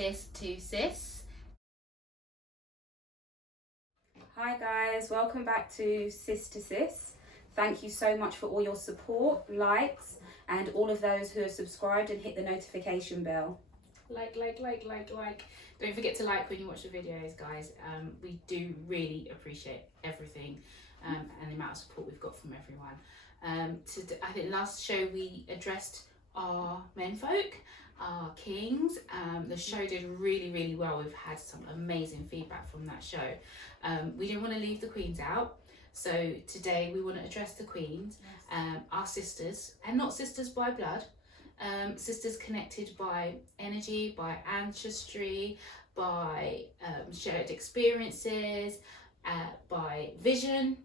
sis to sis. Hi guys, welcome back to Sis to Sis. Thank you so much for all your support, likes, and all of those who have subscribed and hit the notification bell. Like. Don't forget to like when you watch the videos, guys. We do really appreciate everything and the amount of support we've got from everyone. I think last show we addressed our menfolk, our kings. The show did really well. We've had some amazing feedback from that show. We didn't want to leave the queens out, so today we want to address the queens, our sisters, and not sisters by blood, sisters connected by energy, by ancestry, by shared experiences, by vision.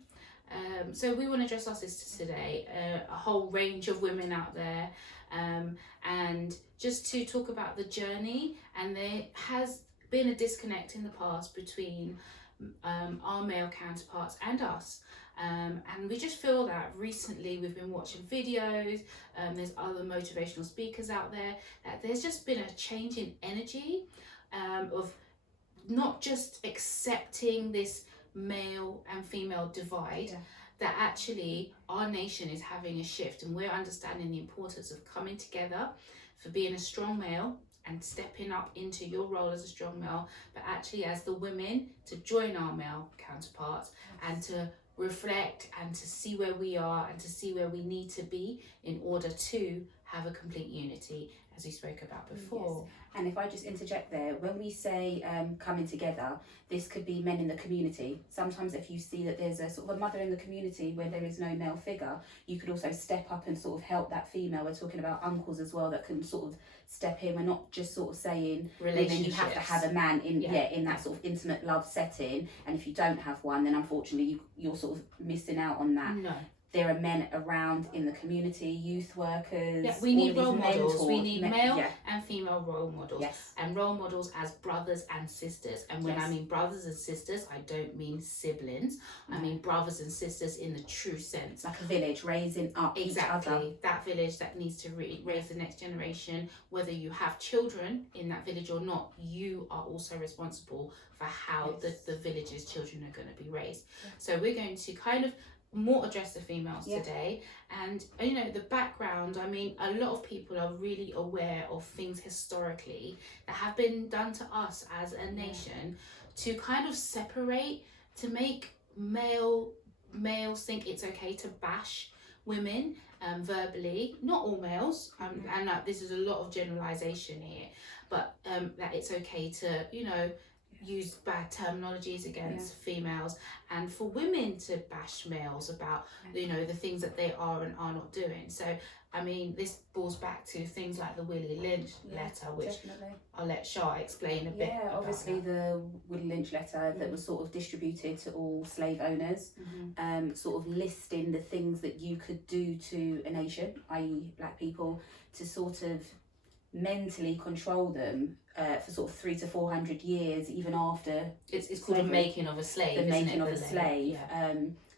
So we want to address our sisters today, a whole range of women out there, and just to talk about the journey. And there has been a disconnect in the past between our male counterparts and us, and we just feel that recently we've been watching videos, there's other motivational speakers out there, that there's just been a change in energy, of not just accepting this male and female divide, that actually our nation is having a shift, and we're understanding the importance of coming together for being a strong male and stepping up into your role as a strong male, but actually as the women to join our male counterparts and to reflect and to see where we are and to see where we need to be in order to have a complete unity, as we spoke about before. Yes. And if I just interject there, when we say coming together, this could be men in the community. Sometimes if you see that there's a sort of a mother in the community where there is no male figure, you could also step up and sort of help that female. We're talking about uncles as well that can sort of step in. We're not just sort of saying then you have to have a man in that sort of intimate love setting, and if you don't have one, then unfortunately you're sort of missing out on that. No. There are men around in the community, youth workers. Yeah, we need role models. Mentors. We need male and female role models. Yes. And role models as brothers and sisters. And when I mean brothers and sisters, I don't mean siblings. I mean brothers and sisters in the true sense. Like a village, raising up each other. Exactly. That village that needs to raise the next generation. Whether you have children in that village or not, you are also responsible for how the village's children are going to be raised. So we're going to kind of more address the females today, and you know, the background. I mean, a lot of people are really aware of things historically that have been done to us as a nation to kind of separate, to make males think it's okay to bash women verbally. Not all males, and this is a lot of generalization here, but that it's okay to, you know, use bad terminologies against females, and for women to bash males about you know, the things that they are and are not doing. So I mean, this balls back to things like the Willie Lynch letter, which I'll let Shah explain a bit about. Obviously the Willie Lynch letter that was sort of distributed to all slave owners, sort of listing the things that you could do to a nation, i.e. black people, to sort of mentally control them for sort of 300 to 400 years, even after it's called the making of a slave. The making of a slave.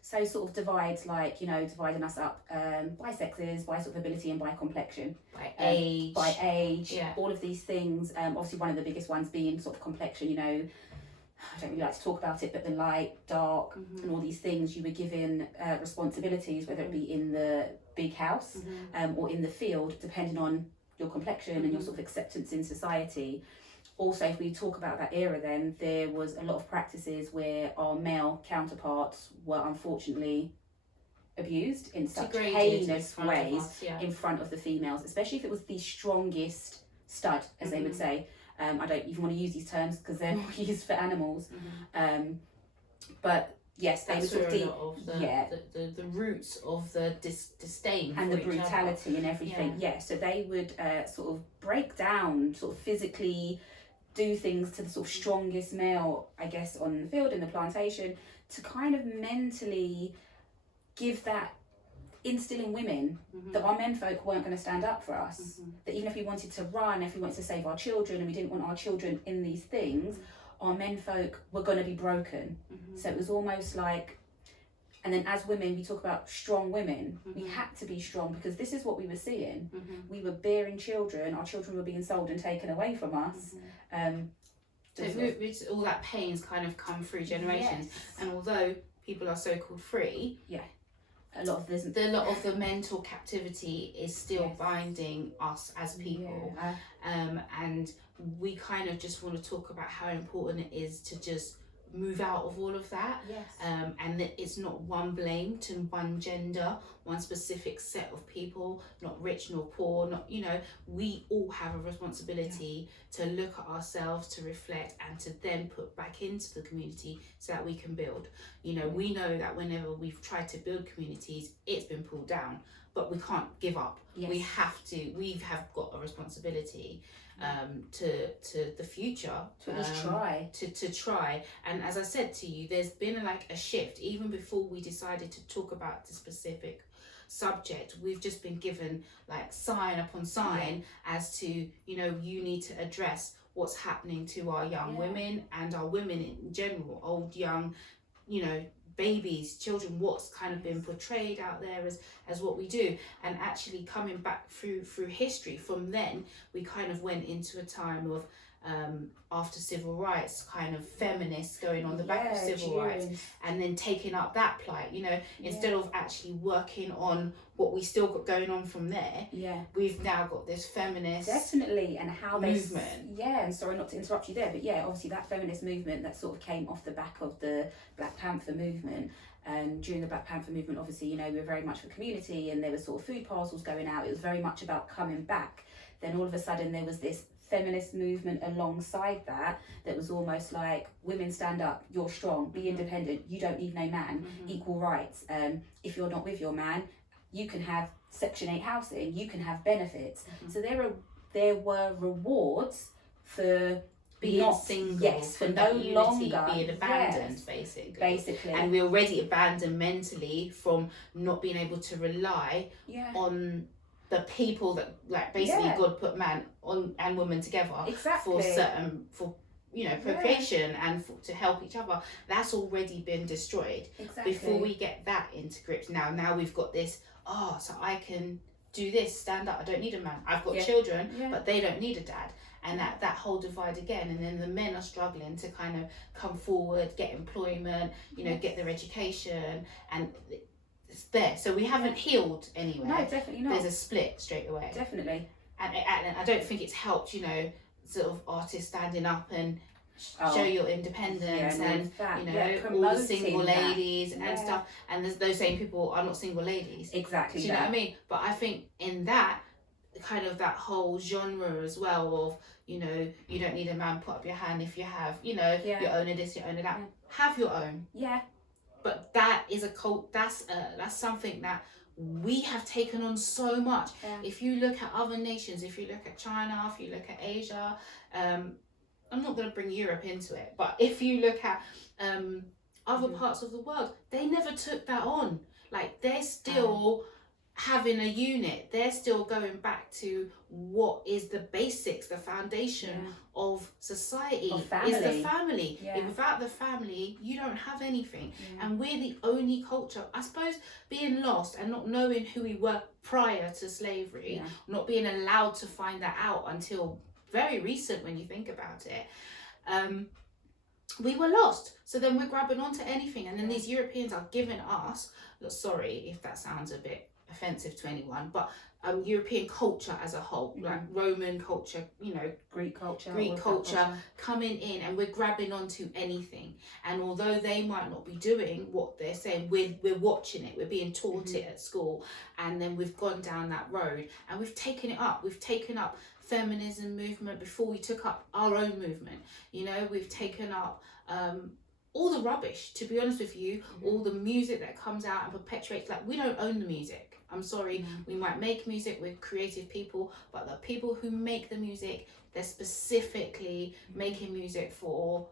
So sort of divides, like, you know, dividing us up by sexes, by sort of ability, and by complexion, by age, all of these things. Obviously one of the biggest ones being sort of complexion. You know, I don't really like to talk about it, but the light, dark, and all these things, you were given responsibilities, whether it be in the big house or in the field, depending on your complexion and your sort of acceptance in society. Also, if we talk about that era, then there was a lot of practices where our male counterparts were unfortunately abused in such heinous ways in front of the females, especially if it was the strongest stud, as they would say. I don't even want to use these terms because they're more used for animals. But yes, they that's were sort of the roots of the disdain and the brutality and everything. So they would sort of break down, sort of physically do things to the sort of strongest male, I guess, on the field, in the plantation, to kind of mentally give that, instill in women that our menfolk weren't going to stand up for us, that even if we wanted to run, if we wanted to save our children, and we didn't want our children in these things, our menfolk were going to be broken. So it was almost like And then as women, we talk about strong women. Mm-hmm. We had to be strong because this is what we were seeing. Mm-hmm. We were bearing children. Our children were being sold and taken away from us. Mm-hmm. So all that pain's kind of come through generations. Yes. And although people are so-called free, a lot of the mental captivity is still binding us as people. And we kind of just want to talk about how important it is to just move out of all of that. And that it's not one blame to one gender, one specific set of people, not rich nor poor, not, you know, we all have a responsibility to look at ourselves, to reflect, and to then put back into the community so that we can build. You know, we know that whenever we've tried to build communities, it's been pulled down, but we can't give up. We have got a responsibility to the future, to try. And as I said to you, there's been like a shift. Even before we decided to talk about the specific subject, we've just been given like sign upon sign as to, you know, you need to address what's happening to our young women and our women in general, old, young, you know, babies, children, what's kind of been portrayed out there as what we do. And actually coming back through history, from then we kind of went into a time of after civil rights, kind of feminists going on the back of civil rights and then taking up that plight, you know, instead of actually working on what we still got going on from there. We've now got this feminist and how movement. And sorry not to interrupt you there, but obviously that feminist movement that sort of came off the back of the Black Panther movement. During the Black Panther movement, obviously, you know, we were very much for community, and there was sort of food parcels going out. It was very much about coming back. Then all of a sudden there was this feminist movement alongside that was almost like, women stand up, you're strong, be independent, you don't need no man, equal rights. If you're not with your man, you can have Section 8 housing, you can have benefits. So there were rewards for being not single, for no longer being abandoned, basically. And we're already abandoned mentally from not being able to rely on the people that, like, basically God put man on and woman together for you know, procreation and to help each other. That's already been destroyed. Before we get that into grips, now we've got this, so I can do this, stand up, I don't need a man, I've got children, but they don't need a dad. And that whole divide again, and then the men are struggling to kind of come forward, get employment, you know, get their education, and it's there. So we haven't healed anywhere. No, definitely not. There's a split straight away. Definitely. And I don't think it's helped, you know, sort of artists standing up and show your independence and you know, all the single ladies and stuff. And there's those same people are not single ladies. Exactly. Do you know what I mean? But I think in that kind of that whole genre as well of, you know, you don't need a man, put up your hand if you have, you know, your own of this, your own of that. Have your own. But that is a cult. That's something that we have taken on so much. If you look at other nations, if you look at China, if you look at Asia, I'm not going to bring Europe into it, but if you look at other parts of the world, they never took that on. Like, they're still having a unit. They're still going back to what is the basics, the foundation of society, is the family. Without the family, you don't have anything. And we're the only culture, I suppose, being lost and not knowing who we were prior to slavery, not being allowed to find that out until very recent when you think about it. We were lost. So then we're grabbing onto anything, and then these Europeans are giving us, sorry if that sounds a bit offensive to anyone, but European culture as a whole, like Roman culture, you know, Greek culture coming in, and we're grabbing onto anything. And although they might not be doing what they're saying, we're watching it, we're being taught it at school, and then we've gone down that road and we've taken it up. We've taken up feminism movement before we took up our own movement. You know, we've taken up all the rubbish, to be honest with you, all the music that comes out and perpetuates, like, we don't own the music. I'm sorry, we might make music, we're creative people, but the people who make the music, they're specifically making music for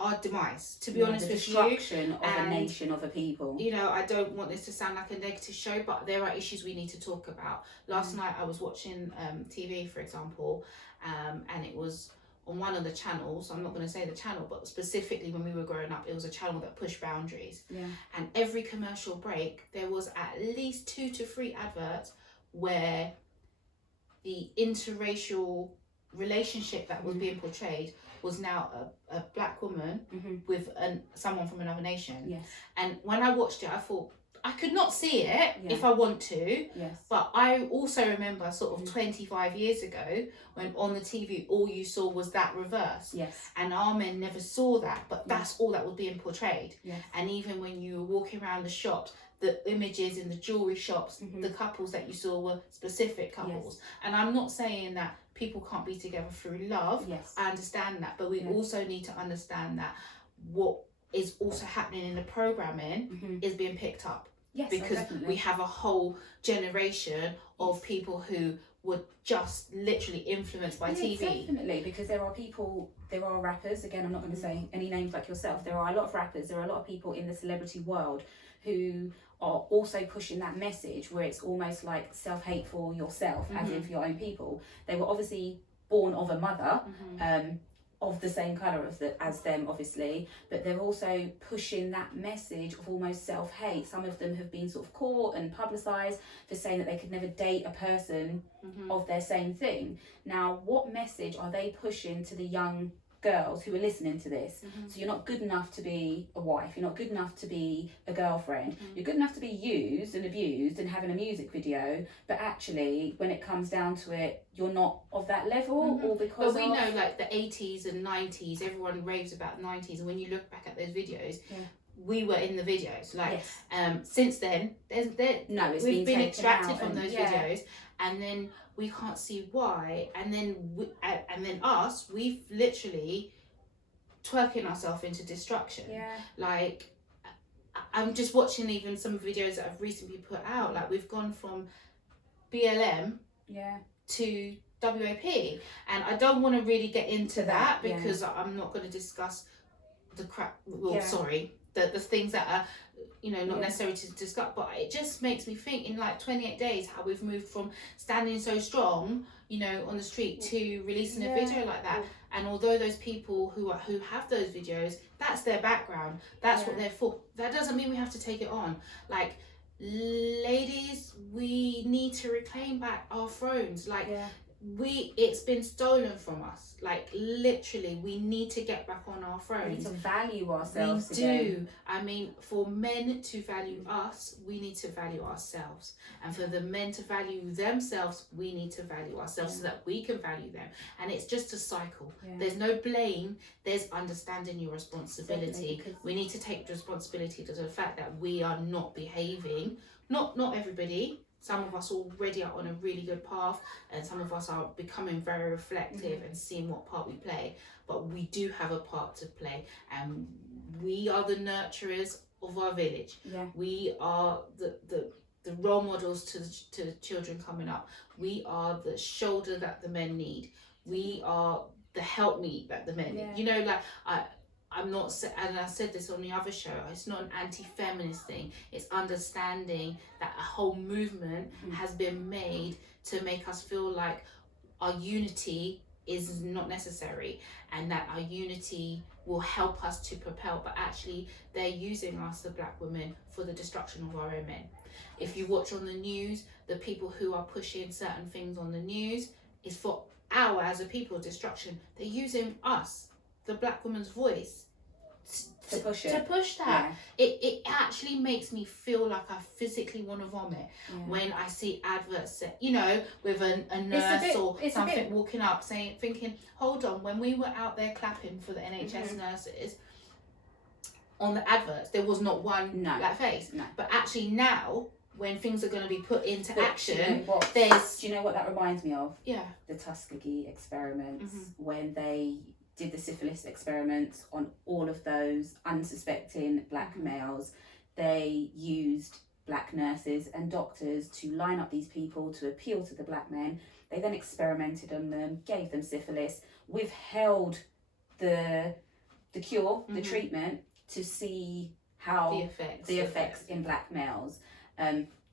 our demise, to be honest with you. The destruction of a nation, of a people. You know, I don't want this to sound like a negative show, but there are issues we need to talk about. Last night I was watching TV, for example, and it was on one of the channels, I'm not going to say the channel, but specifically when we were growing up, it was a channel that pushed boundaries. Yeah. And every commercial break, there was at least 2 to 3 adverts where the interracial relationship that was being portrayed was now a black woman with someone from another nation. Yes. And when I watched it, I thought, I could not see it if I want to. Yes. But I also remember sort of 25 years ago when on the TV all you saw was that reverse. Yes. And our men never saw that, but that's all that was being portrayed. Yes. And even when you were walking around the shops, the images in the jewelry shops, the couples that you saw were specific couples. Yes. And I'm not saying that people can't be together through love. Yes. I understand that, but we also need to understand that what is also happening in the programming is being picked up. Yes, because we have a whole generation of people who were just literally influenced by TV. Definitely, because there are rappers, again, I'm not going to say any names like yourself, there are a lot of rappers, there are a lot of people in the celebrity world who are also pushing that message where it's almost like self-hate for yourself, as in for your own people. They were obviously born of a mother, of the same colour as them, obviously, but they're also pushing that message of almost self-hate. Some of them have been sort of caught and publicised for saying that they could never date a person of their same thing. Now, what message are they pushing to the young girls who are listening to this? So you're not good enough to be a wife, you're not good enough to be a girlfriend, you're good enough to be used and abused and having a music video, but actually when it comes down to it, you're not of that level, or because know like the 80s and 90s, everyone raves about the 90s, and when you look back at those videos, we were in the videos. Like since then, we've been extracted from those videos, and then we can't see why, and then we've literally twerking ourselves into destruction. Like I'm just watching even some videos that I've recently put out, like we've gone from BLM to WAP, and I don't want to really get into that because I'm not going to discuss the crap, the things that are not necessary to discuss, but it just makes me think in like 28 days how we've moved from standing so strong on the street to releasing a video like that. And although those people who have those videos, that's their background, that's what they're for, that doesn't mean we have to take it on. Like, ladies, we need to reclaim back our thrones. Like it's been stolen from us. Like literally, we need to get back on our thrones. We need to value ourselves. We do. I mean, for men to value us, we need to value ourselves, and for the men to value themselves, we need to value ourselves so that we can value them. And it's just a cycle. There's no blame. There's understanding your responsibility. We need to take responsibility to the fact that we are not behaving. Not everybody. Some of us already are on a really good path, and some of us are becoming very reflective and seeing what part we play. But we do have a part to play, and we are the nurturers of our village. We are the role models to the children coming up. We are the shoulder that the men need. We are the helpmeet that the men need. I'm not, and I said this on the other show, it's not an anti-feminist thing. It's understanding that a whole movement has been made to make us feel like our unity is not necessary, and that our unity will help us to propel, but actually they're using us, the black women, for the destruction of our own men. If you watch on the news, the people who are pushing certain things on the news is for our, as a people, destruction. They're using us, the black woman's voice, to push that. It actually makes me feel like I physically want to vomit when I see adverts, with a nurse or something walking up thinking, hold on, when we were out there clapping for the NHS nurses, on the adverts there was not one black face. But actually now, when things are going to be put into action, do you know what that reminds me of? The Tuskegee experiments, when they did the syphilis experiments on all of those unsuspecting black males. They used black nurses and doctors to line up these people to appeal to the black men. They then experimented on them, gave them syphilis, withheld the cure, the treatment, to see how the effects in black males.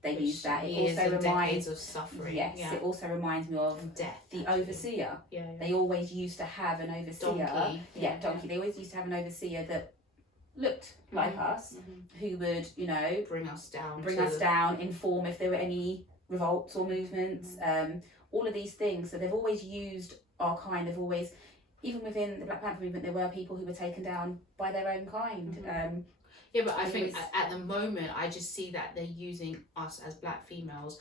they use that. It years also and reminds decades of suffering. Yes, Yeah. it also reminds me of And death. the actually. overseer. Yeah. They always used to have an overseer. Donkey. Donkey. They always used to have an overseer that looked like us, who would, you know, bring us down, inform if there were any revolts or movements, all of these things. So they've always used our kind. They've always, even within the Black Panther movement, there were people who were taken down by their own kind. Yeah, but I think at the moment, I just see that they're using us as black females,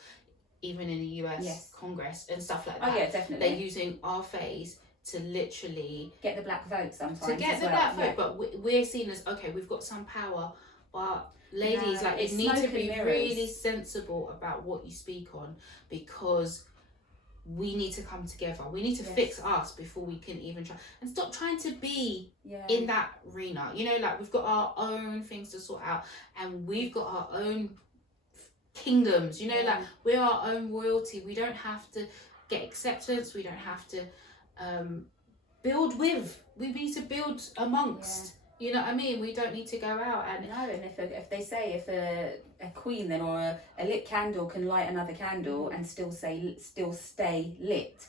even in the US Congress and stuff like that. Oh yeah, definitely. They're using our face to literally get the black vote sometimes. To get the black vote, but we're seen as, okay, we've got some power, but ladies, like, you need to be really sensible about what you speak on, because we need to come together. We need to fix us before we can even try, and stop trying to be in that arena. You know, like, we've got our own things to sort out, and we've got our own kingdoms. You know, like, we're our own royalty. We don't have to get acceptance. We don't have to build with. We need to build amongst. You know what I mean? We don't need to go out and... No, and if they say if a queen then, or a lit candle can light another candle and still stay lit,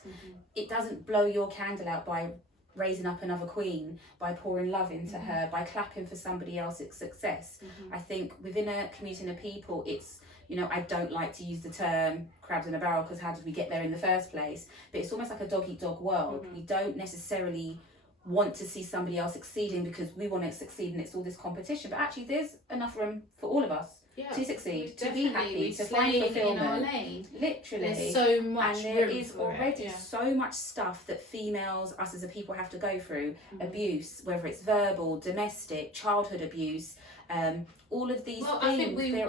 it doesn't blow your candle out by raising up another queen, by pouring love into her, by clapping for somebody else's success. I think within a community of people, it's, you know, I don't like to use the term crabs in a barrel, because how did we get there in the first place? But it's almost like a dog-eat-dog world. We don't necessarily want to see somebody else succeeding because we want to succeed, and it's all this competition. But actually, there's enough room for all of us to succeed, to be happy, to find fulfillment. In our lane. Literally, there's so much, and there is already so much stuff that females, us as a people, have to go through. Abuse, whether it's verbal, domestic, childhood abuse. All of these things. I think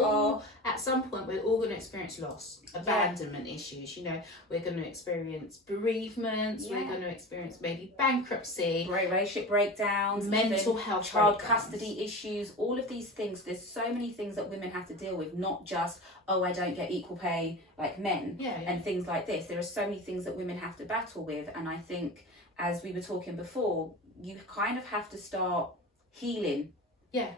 at some point, we're all going to experience loss, abandonment issues. You know, we're going to experience bereavements. We're going to experience maybe bankruptcy, relationship breakdowns, mental health, child custody issues. All of these things. There's so many things that women have to deal with. Not just, oh, I don't get equal pay like men, and things like this. There are so many things that women have to battle with, and I think, as we were talking before, you kind of have to start healing.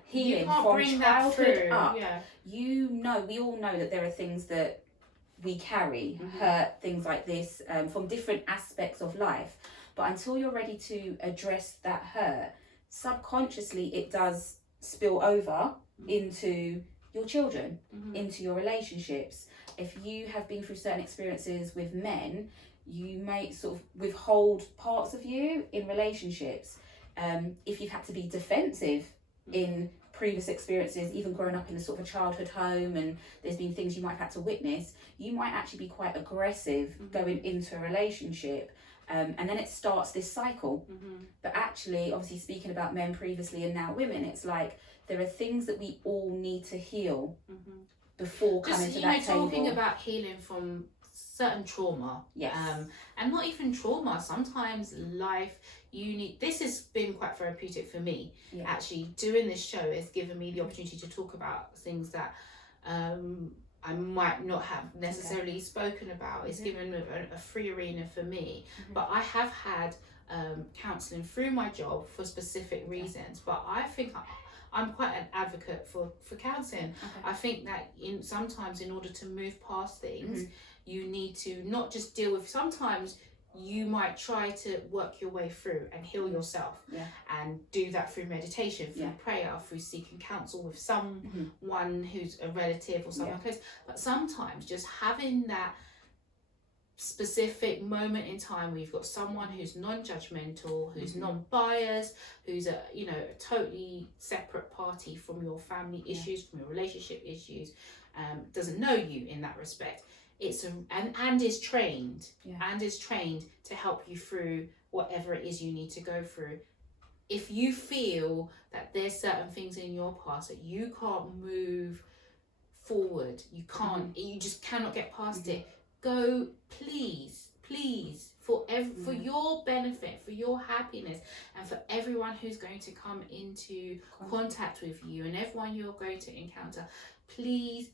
Healing from childhood up. You know, we all know that there are things that we carry, hurt, things like this, from different aspects of life. But until you're ready to address that hurt, subconsciously it does spill over into your children, into your relationships. If you have been through certain experiences with men, you may sort of withhold parts of you in relationships. If you've had to be defensive in previous experiences, even growing up in a sort of a childhood home, and there's been things you might have had to witness, you might actually be quite aggressive going into a relationship, and then it starts this cycle. But actually, obviously, speaking about men previously and now women, it's like there are things that we all need to heal before coming to that table. Talking about healing from certain trauma, and not even trauma, sometimes life, this has been quite therapeutic for me. Actually, doing this show has given me the opportunity to talk about things that I might not have necessarily spoken about. It's given a free arena for me. But I have had counselling through my job for specific reasons, but I think I'm quite an advocate for counselling. I think that sometimes in order to move past things, you need to not just deal with, sometimes you might try to work your way through and heal yourself, and do that through meditation, through prayer, through seeking counsel with someone who's a relative or someone close. But sometimes just having that specific moment in time where you've got someone who's non-judgmental, who's non-biased, who's a totally separate party from your family issues, from your relationship issues, doesn't know you in that respect. And is trained to help you through whatever it is you need to go through. If you feel that there's certain things in your past that you can't move forward, you just cannot get past it, go, please, for your benefit, for your happiness, and for everyone who's going to come into contact with you and everyone you're going to encounter, please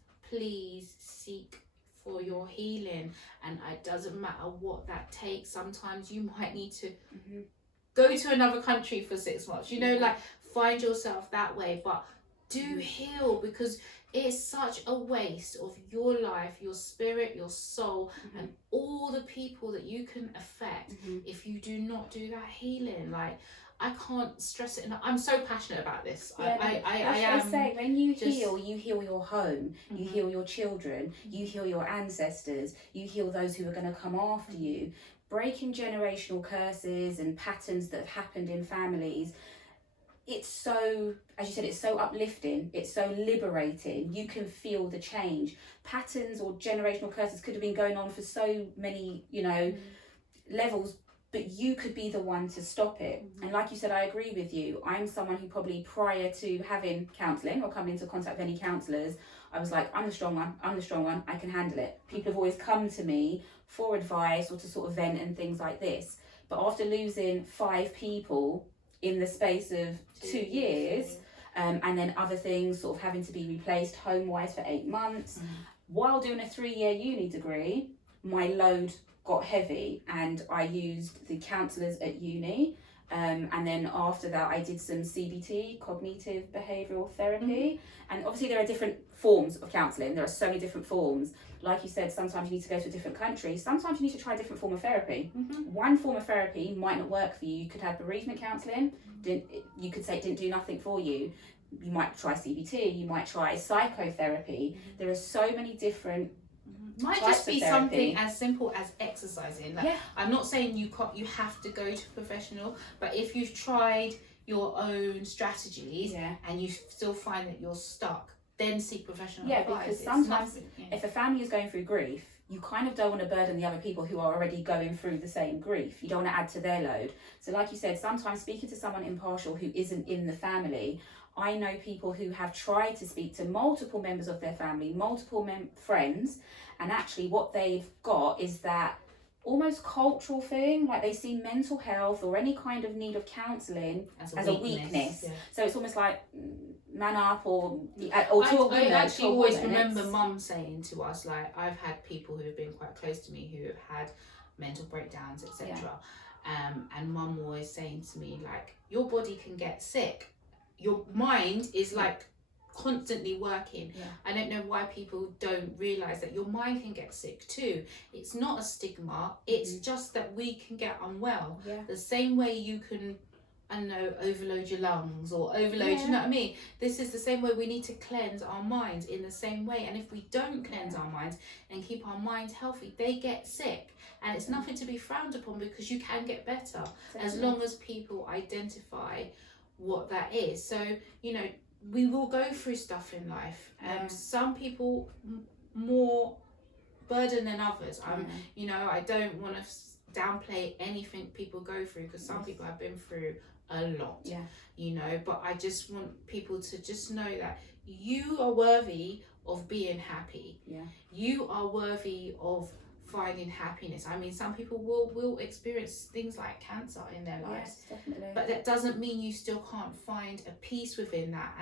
seek for your healing. And it doesn't matter what that takes. Sometimes you might need to go to another country for 6 months, like, find yourself that way. But do heal, because it's such a waste of your life, your spirit, your soul, and all the people that you can affect if you do not do that healing. Like, I can't stress it enough. I'm so passionate about this. Yeah, I am. I say, when you heal, you heal your home, you heal your children, you heal your ancestors, you heal those who are going to come after you. Breaking generational curses and patterns that have happened in families, it's so, as you said, it's so uplifting, it's so liberating. You can feel the change. Patterns or generational curses could have been going on for so many, you know, levels, but you could be the one to stop it. And like you said, I agree with you. I'm someone who probably, prior to having counselling or coming into contact with any counsellors, I was like, I'm the strong one, I can handle it. People have always come to me for advice or to sort of vent and things like this. But after losing 5 people in the space of 2 years, and then other things sort of having to be replaced home-wise for 8 months, while doing a 3-year uni degree, my load got heavy, and I used the counsellors at uni, and then after that I did some CBT, cognitive behavioural therapy, and obviously there are different forms of counselling. There are so many different forms. Like you said, sometimes you need to go to a different country, sometimes you need to try a different form of therapy. One form of therapy might not work for you. You could have bereavement counselling, you could say it didn't do nothing for you. You might try CBT, you might try psychotherapy. There are so many different might just be something as simple as exercising. Like, yeah. I'm not saying you have to go to a professional, but if you've tried your own strategies and you still find that you're stuck, then seek professional advice. Because sometimes if a family is going through grief, you kind of don't want to burden the other people who are already going through the same grief. You don't want to add to their load. So like you said, sometimes speaking to someone impartial who isn't in the family, I know people who have tried to speak to multiple members of their family, multiple friends, and actually what they've got is that almost cultural thing, like they see mental health or any kind of need of counselling as a weakness. Yeah. So it's almost like man up or to a woman. I actually always remember mum saying to us, like, I've had people who have been quite close to me who have had mental breakdowns, etc. And mum always saying to me, like, your body can get sick. Your mind is like constantly working. I don't know why people don't realise that your mind can get sick too. It's not a stigma, it's just that we can get unwell. The same way you can, I don't know, overload your lungs or overload, you know what I mean? This is the same way we need to cleanse our minds in the same way. And if we don't cleanse our minds and keep our minds healthy, they get sick. And it's nothing to be frowned upon, because you can get better as long as people identify what that is. So, you know, we will go through stuff in life. Some people more burden than others. You know, I don't want to downplay anything people go through, because some people have been through a lot. You know, but I just want people to just know that you are worthy of being happy. You are worthy of finding happiness. I mean, some people will experience things like cancer in their lives, but that doesn't mean you still can't find a peace within that,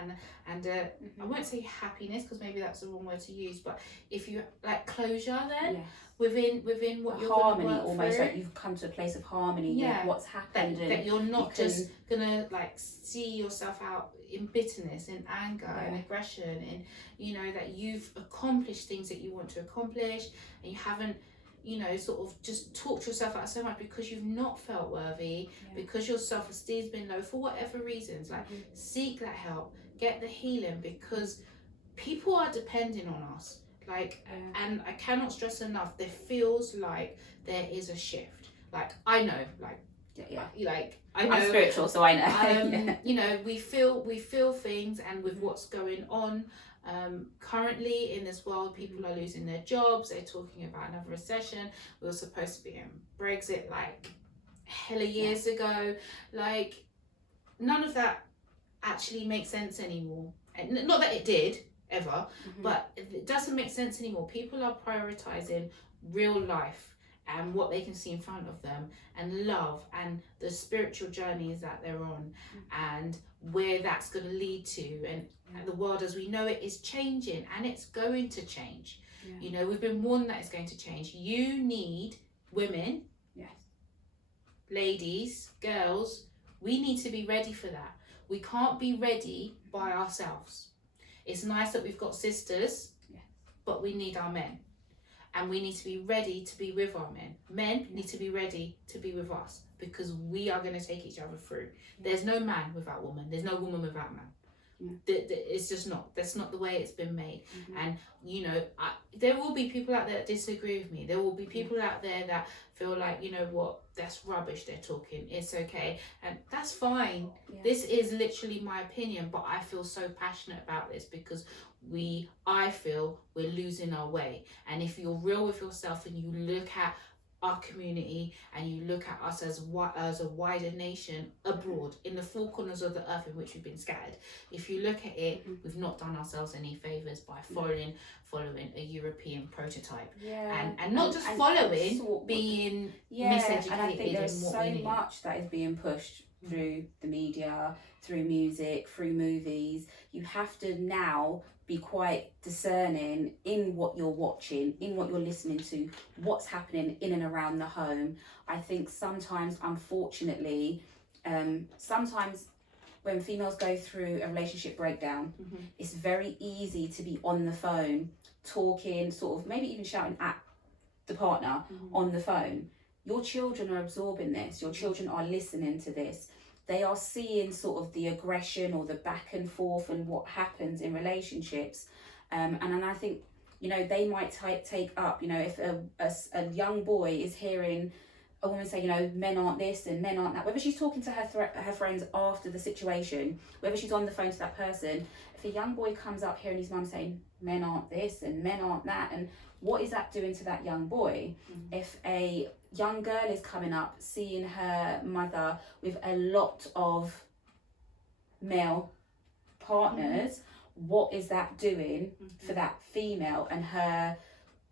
and I won't say happiness, because maybe that's the wrong word to use, but if you like closure, then within what you're harmony, almost like you've come to a place of harmony with what's happened, that you're not just gonna like see yourself out in bitterness, in anger, and aggression, and you know that you've accomplished things that you want to accomplish, and you haven't, you know, sort of just talked yourself out so much because you've not felt worthy, because your self-esteem's been low for whatever reasons. Like, seek that help, get the healing, because people are depending on us. Like, and I cannot stress enough, there feels like there is a shift. Like, I know, like, like I know, I'm spiritual, so I know. You know, we feel things, and with what's going on currently in this world, people are losing their jobs. They're talking about another recession. We were supposed to be in Brexit like hella years ago. Like, none of that actually makes sense anymore. And not that it did ever, but it doesn't make sense anymore. People are prioritizing real life and what they can see in front of them, and love, and the spiritual journeys that they're on, and where that's going to lead to, and the world as we know it is changing, and it's going to change. You know, we've been warned that it's going to change. You need women, ladies, girls, we need to be ready for that. We can't be ready by ourselves. It's nice that we've got sisters, but we need our men. And we need to be ready to be with our men. Men need to be ready to be with us, because we are going to take each other through. There's no man without woman. There's no woman without man. It's just not. That's not the way it's been made. And you know, there will be people out there that disagree with me. There will be people out there that feel like, you know what, that's rubbish they're talking. It's okay, and that's fine. This is literally my opinion, but I feel so passionate about this because I feel we're losing our way. And if you're real with yourself and you look at our community and you look at us as a wider nation abroad in the four corners of the earth in which we've been scattered, if you look at it, we've not done ourselves any favors by following a European prototype, and not just following, being miseducated. And I think there's in what so much that is being pushed through the media, through music, through movies. You have to now be quite discerning in what you're watching, in what you're listening to, what's happening in and around the home. I think sometimes, unfortunately, sometimes when females go through a relationship breakdown, it's very easy to be on the phone, talking, sort of maybe even shouting at the partner on the phone. Your children are absorbing this. Your children are listening to this. They are seeing sort of the aggression or the back and forth and what happens in relationships. And I think, you know, they might take up, you know, if a young boy is hearing a woman say, you know, men aren't this and men aren't that, whether she's talking to her friends after the situation, whether she's on the phone to that person, if a young boy comes up hearing his mum saying, men aren't this and men aren't that, and what is that doing to that young boy? If a young girl is coming up seeing her mother with a lot of male partners, what is that doing for that female and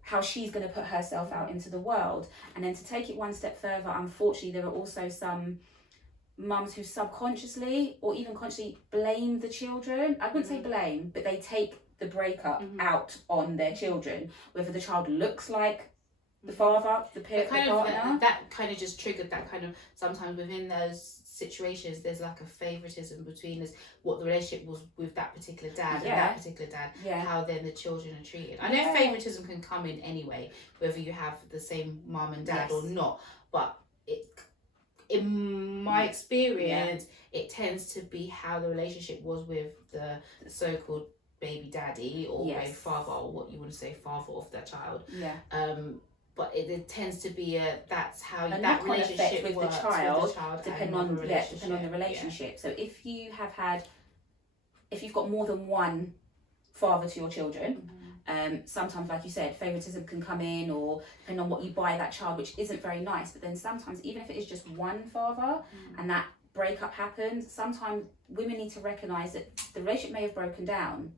how she's going to put herself out into the world? And then to take it one step further, unfortunately, there are also some mums who subconsciously or even consciously blame the children. I wouldn't say blame, but they take the breakup out on their children, whether the child looks like the father, the partner. That kind of just triggered that kind of, sometimes within those situations there's like a favoritism between us, what the relationship was with that particular dad and that particular dad, how then the children are treated. I know favoritism can come in anyway, whether you have the same mum and dad or not, but in my experience it tends to be how the relationship was with the so-called baby daddy or baby father, or what you want to say, father of that child. But it tends to be that's how that relationship with works the child, depending on the relationship. So if you've got more than one father to your children, sometimes, like you said, favoritism can come in, or depending on what you buy that child, which isn't very nice. But then sometimes, even if it is just one father and that breakup happens, sometimes women need to recognise that the relationship may have broken down,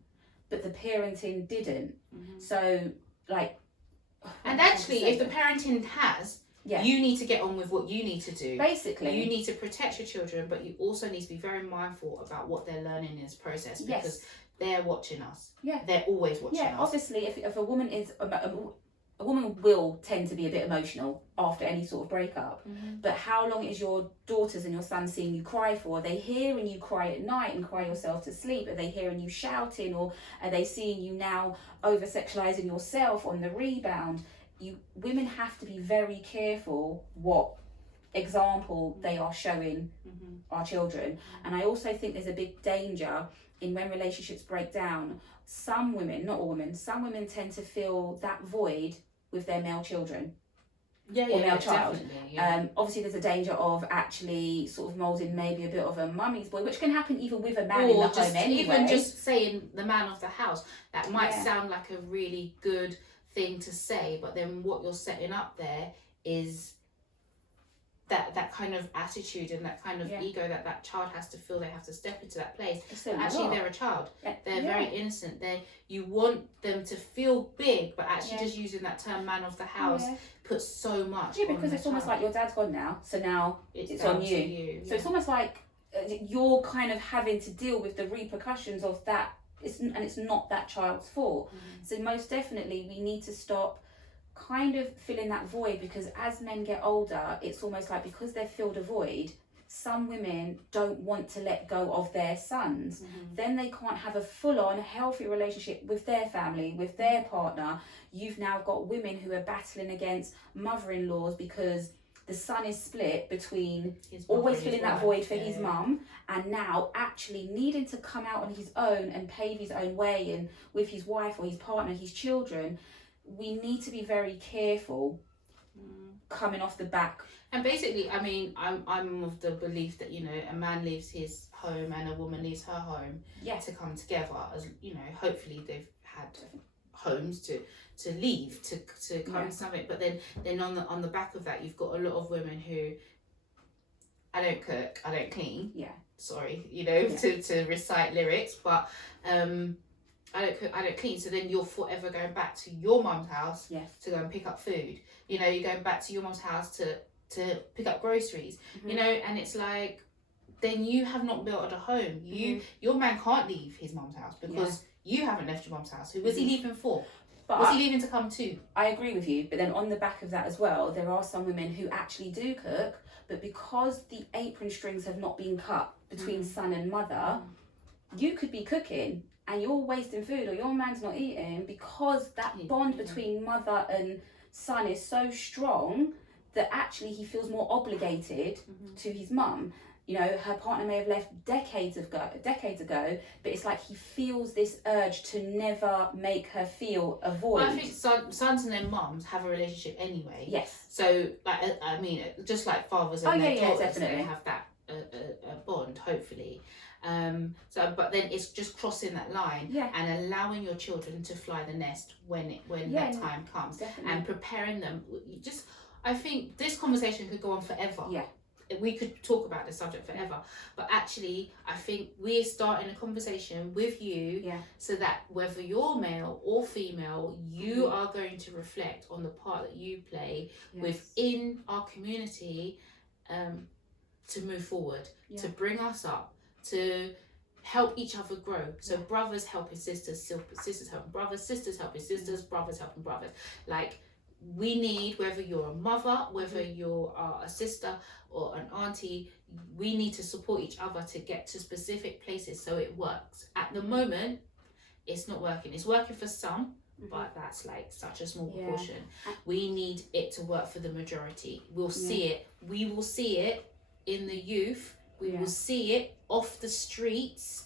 but the parenting didn't. So, like, and actually, if the parenting has, you need to get on with what you need to do. Basically, you need to protect your children, but you also need to be very mindful about what they're learning in this process, because they're watching us. They're always watching us. Obviously, if a woman is a woman will tend to be a bit emotional after any sort of breakup. But how long is your daughters and your sons seeing you cry for? Are they hearing you cry at night and cry yourself to sleep? Are they hearing you shouting, or are they seeing you now over-sexualizing yourself on the rebound? Women have to be very careful what example they are showing our children. And I also think there's a big danger in when relationships break down. Some women, not all women, some women tend to fill that void with their male children or male child. Obviously there's a danger of actually sort of moulding maybe a bit of a mummy's boy, which can happen even with a man in the home anyway. Even just saying the man of the house, that might sound like a really good thing to say, but then what you're setting up there is that kind of attitude and that kind of ego that child has to feel they have to step into that place. But actually they're a child. They're very innocent. You want them to feel big, but actually just using that term man of the house puts so much on because it's the almost child. like your dad's gone now, so now it's on you. So Yeah. it's almost like you're kind of having to deal with the repercussions of that, and it's not that child's fault. So most definitely we need to stop kind of filling that void, because as men get older, it's almost like because they've filled a void, some women don't want to let go of their sons. Then they can't have a full-on healthy relationship with their family, with their partner. You've now got women who are battling against mother-in-laws because the son is split between always filling that void for his mum, and now actually needing to come out on his own and pave his own way, and with his wife or his partner, his children. We need to be very careful coming off the back. And basically, I mean, I'm of the belief that, you know, a man leaves his home and a woman leaves her home to come together, as you know, hopefully they've had homes to leave to come to something. But then on the back of that, you've got a lot of women who, I don't cook, I don't clean, sorry, you know, to recite lyrics, but I don't cook, I don't clean. So then you're forever going back to your mum's house to go and pick up food. You know, you're going back to your mum's house to pick up groceries. You know, and it's like, then you have not built a home. Your man can't leave his mum's house because you haven't left your mum's house. Who was he leaving for? But was he leaving to come to? I agree with you, but then on the back of that as well, there are some women who actually do cook, but because the apron strings have not been cut between son and mother, you could be cooking and you're wasting food, or your man's not eating, because that bond between mother and son is so strong that actually he feels more obligated to his mum. You know, her partner may have left decades ago, but it's like he feels this urge to never make her feel a void. Well, I think sons and their mums have a relationship anyway. Yes. So, like, I mean, just like fathers and their daughters, they have that a bond, hopefully. So, but then it's just crossing that line and allowing your children to fly the nest when that time comes, and preparing them. I think this conversation could go on forever. Yeah. We could talk about this subject forever, but actually I think we're starting a conversation with you so that whether you're male or female, you are going to reflect on the part that you play within our community, to move forward, to bring us up, to help each other grow. So brothers helping sisters, sisters helping brothers, sisters helping sisters, brothers helping brothers. Like, we need, whether you're a mother, whether you are a sister or an auntie, we need to support each other to get to specific places so it works. At the moment, it's not working. It's working for some, but that's like such a small proportion. We need it to work for the majority. We'll see it. We will see it in the youth. We will see it off the streets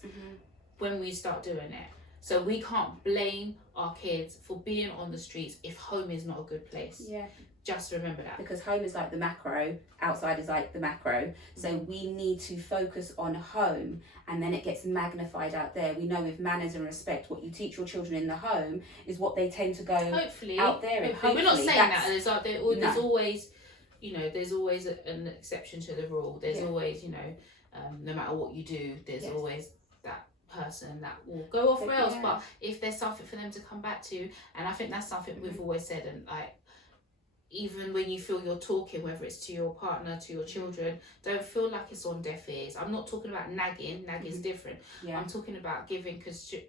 when we start doing it. So we can't blame our kids for being on the streets if home is not a good place. Yeah. Just remember that. Because home is like the macro, outside is like the macro. So we need to focus on home, and then it gets magnified out there. We know with manners and respect, what you teach your children in the home is what they tend to go out there. Hopefully. We're not saying that. There's always, you know, there's always an exception to the rule. There's always, you know, no matter what you do, there's always that person that will go off rails. But if there's something for them to come back to, and I think that's something we've always said, and like, even when you feel you're talking, whether it's to your partner, to your children, don't feel like it's on deaf ears. I'm not talking about nagging. Nagging's different. I'm talking about giving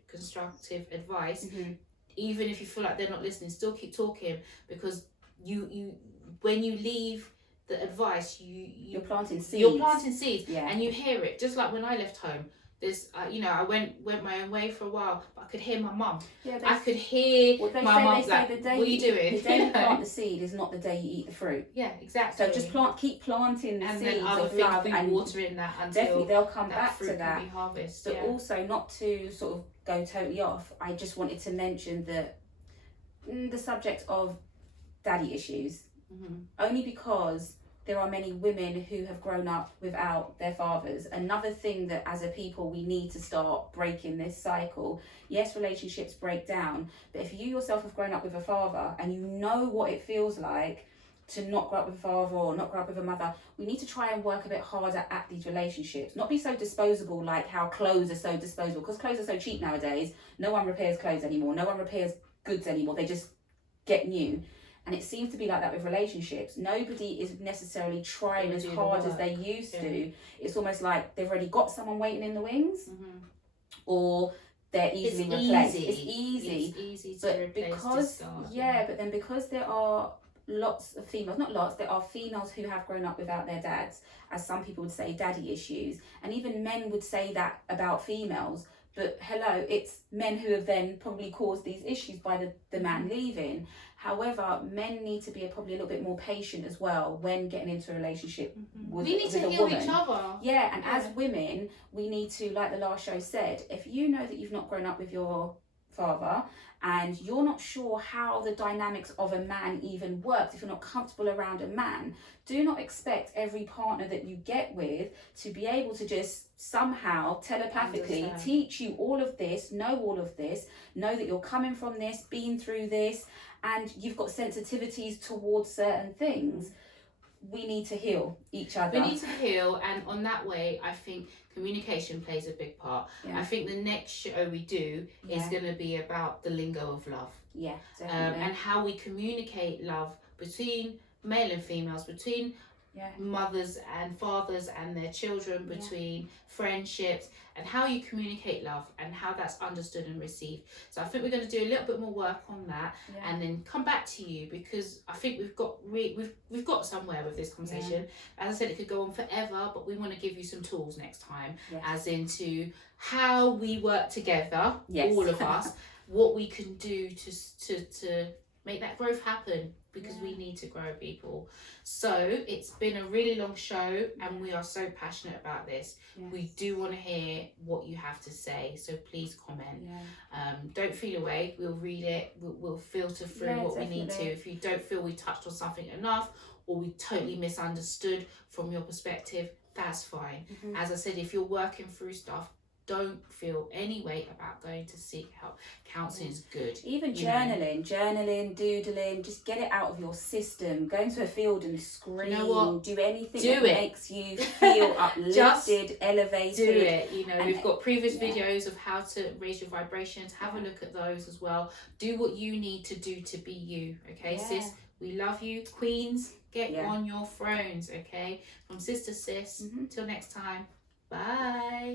constructive advice. Even if you feel like they're not listening, still keep talking, because you when you leave the advice, you're planting seeds. And you hear it. Just like when I left home, there's you know, I went my own way for a while, but I could hear my mum. I could hear my mum like, what are you doing? The day you plant the seed is not the day you eat the fruit. Yeah, exactly. So just keep planting the seeds then of love and watering that until definitely they'll come back fruit to that. Can be harvest. But also, not to sort of go totally off, I just wanted to mention that the subject of daddy issues, only because there are many women who have grown up without their fathers. Another thing that as a people we need to start breaking this cycle. Yes, relationships break down, but if you yourself have grown up with a father and you know what it feels like to not grow up with a father or not grow up with a mother, we need to try and work a bit harder at these relationships. Not be so disposable, like how clothes are so disposable, because clothes are so cheap nowadays. No one repairs clothes anymore. No one repairs goods anymore. They just get new. And it seems to be like that with relationships. Nobody is necessarily trying as hard as they used to. It's almost like they've already got someone waiting in the wings, or they're easily replaced. It's easy to replace. But then because there are lots of females, not lots, there are females who have grown up without their dads, as some people would say, daddy issues, and even men would say that about females. But hello, it's men who have then probably caused these issues by the man leaving. However, men need to be probably a little bit more patient as well when getting into a relationship with, we need with to a heal woman. each other. Yeah, and as women, we need to, like the last show said, if you know that you've not grown up with your father and you're not sure how the dynamics of a man even works, if you're not comfortable around a man, do not expect every partner that you get with to be able to just somehow telepathically teach you all of this, know that you're coming from this, been through this, and you've got sensitivities towards certain things. We need to heal each other. We need to heal, and on that way, I think communication plays a big part. Yeah. I think the next show we do is going to be about the lingo of love. Yeah, definitely. And how we communicate love between male and females, between mothers and fathers and their children, between friendships, and how you communicate love and how that's understood and received. So I think we're going to do a little bit more work on that, and then come back to you, because I think we've got somewhere with this conversation. As I said, it could go on forever, but we want to give you some tools next time, as into how we work together, all of us, what we can do to make that growth happen, because we need to grow people. So it's been a really long show, and we are so passionate about this. We do want to hear what you have to say, so please comment. Don't feel away, we'll read it, we'll filter through what we need to. If you don't feel we touched on something enough, or we totally misunderstood from your perspective, that's fine. As I said, if you're working through stuff, don't feel any weight about going to seek help. Counselling is good. Even journaling, doodling, just get it out of your system. Go into a field and scream. You know what? Do anything that makes you feel uplifted, elevated. Do it. And we've got previous videos of how to raise your vibrations. Have a look at those as well. Do what you need to do to be you. Okay, sis? We love you. Queens, get on your thrones. Okay? From sis to sis. Till next time. Bye.